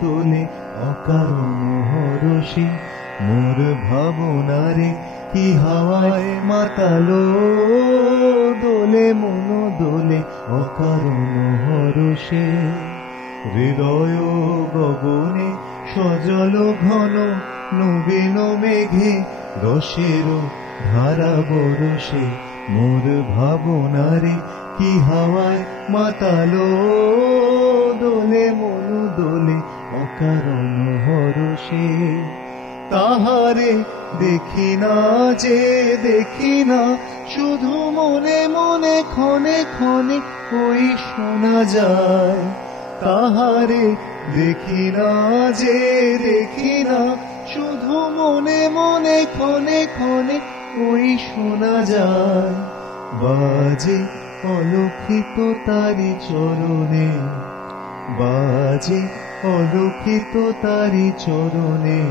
দোলে অকারণ হরষে মোর ভাবনারে কি হাওয়ায় মাতালো দোলে মন দোলে অকারণ হরষে হৃদয় গগনে সজল ঘন নবীন মেঘে রসের ধারা বরষে মোর ভাবনারে কি হাওয়ায় মাতালো দোলে মন দোলে অকারণ হরষে তাহারে দেখি না যে দেখি না শুধু মনে মনে ক্ষণে ক্ষণে ওই শোনা যায় তাহারে দেখি না যে দেখি না শুধু মনে মনে ক্ষণে ক্ষণে ওই শোনা যায় বাজে অলক্ষিত তারি চরণে বাজে অলক্ষিত তারি চরণে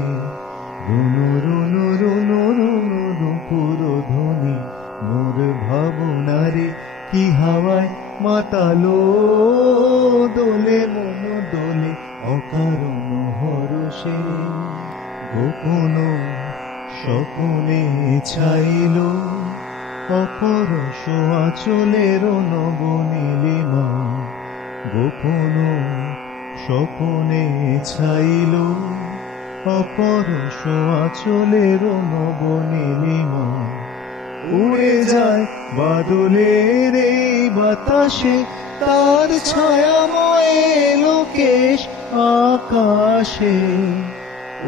রুনু রুনু রুনু রুনু রূপুর ধ্বনি মোর ভাবনারে কি হাওয়ায় মাতালো দোলে মন দোলে অকারণ হরষে গোপন স্বপনে ছাইল অপরশ আঁচলের নবনীলিমা গোপন স্বপনে ছাইল অপরশ আঁচলের নবনীলিমা উড়ে যায় বাদলের এই বাতাসে তার ছায়াময় লোকেশ আকাশে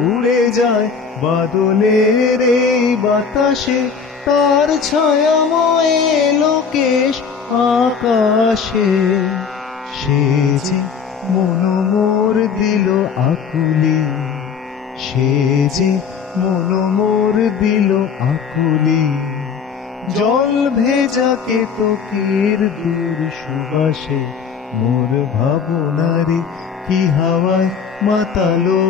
উড়ে যায় বাদলের এই বাতাসে তার ছায়াময় লোকেশ আকাশে সে যে মন মোর দিল আকুলি সে যে মন মোর দিল আকুলি জল ভেজা কেতকীর দূর সুবাসে মোর ভাবনারে কি হাওয়ায় মাতালো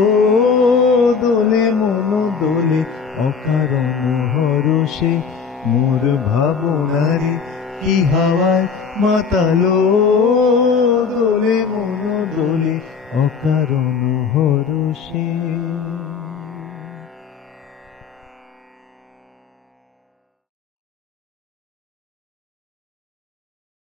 দোলে মন দোলে অকারণ হরষে মোর ভাবনারে কি হাওয়ায় মাতালো দোলে মন দোলে অকারণ হরষে।